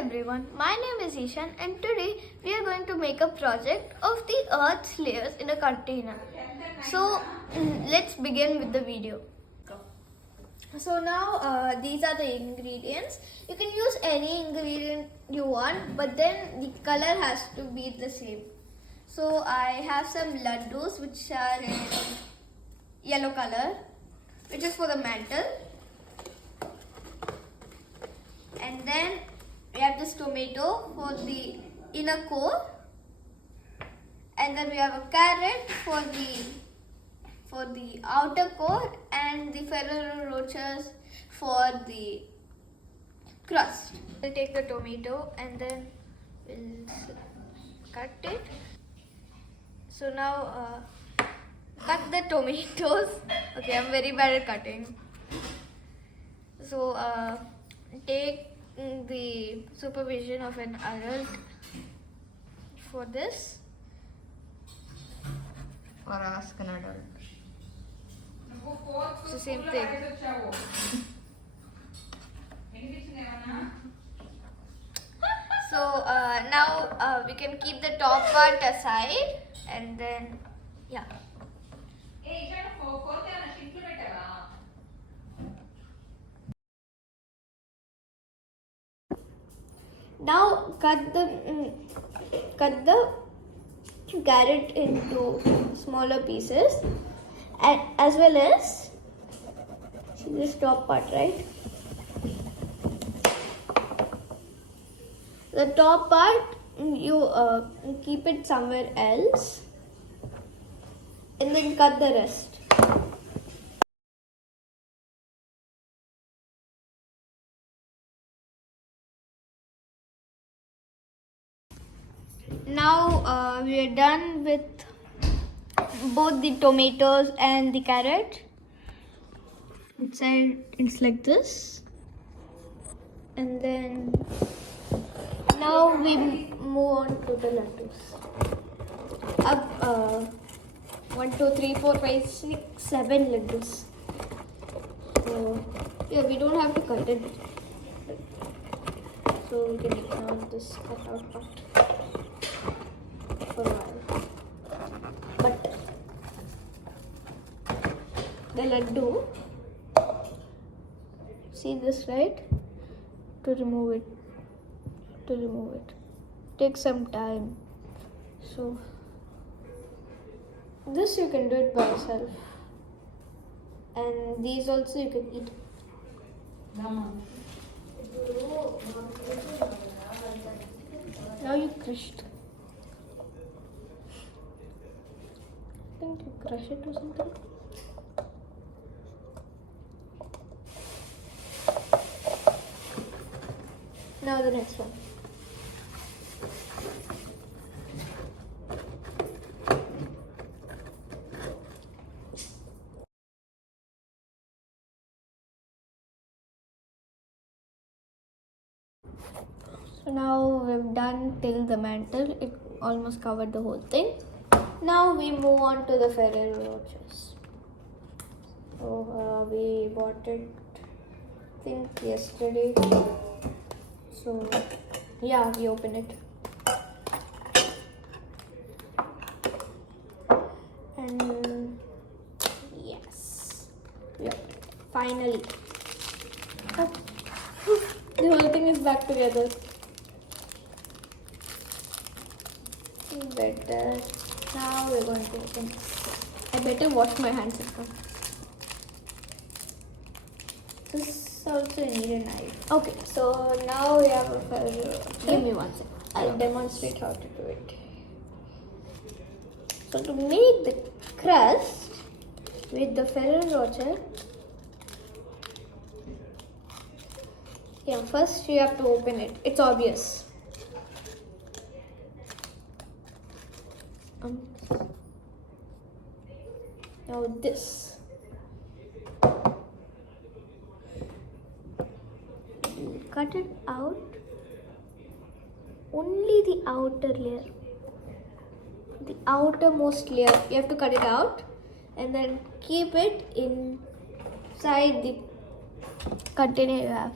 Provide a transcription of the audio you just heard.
everyone, my name is Ishan and today we are going to make a project of the earth's layers in a container. So let's begin with the video. So now these are the ingredients. You can use any ingredient you want, but then the color has to be the same. So I have some laddus which are in yellow color, which is for the mantle. And then we have this tomato for the inner core, and then we have a carrot for the outer core, and the Ferrero Rochers for the crust. We'll take the tomato and then we'll cut it. So now cut the tomatoes. Okay, I'm very bad at cutting. So take the supervision of an adult for this. Or ask an adult. It's the same thing. So now we can keep the top part aside, and then yeah. Now cut the carrot into smaller pieces, and as well as see this top part, right? The top part you keep it somewhere else, and then cut the rest. Now we are done with both the tomatoes and the carrot. Inside it's like this, and then now we move on to the laddus. Up 1, 2, 3, 4, 5, 6, 7 laddus. So yeah, we don't have to cut it. So we can ignore this cutout part for a while. But the laddu, see this, right? To remove it takes some time. So this you can do it by yourself, and these also you can eat. Now you crushed. I think you crush it or something. Now the next one. So now we've done till the mantle. It almost covered the whole thing. Now we move on to the Ferrero Rochers. So we bought it, I think, yesterday. So yeah, we open it. And yes, yeah, finally. Oh. The whole thing is back together. Better. Now we're going to open. I better wash my hands and come. This also need a knife. Okay, so now we have a Ferrero. Give me 1 second. I'll demonstrate how to do it. So to make the crust with the Ferrero Rocher, yeah, first you have to open it. It's obvious. Now this. Cut it out. Only the outer layer. The outermost layer. You have to cut it out and then keep it inside the container you have.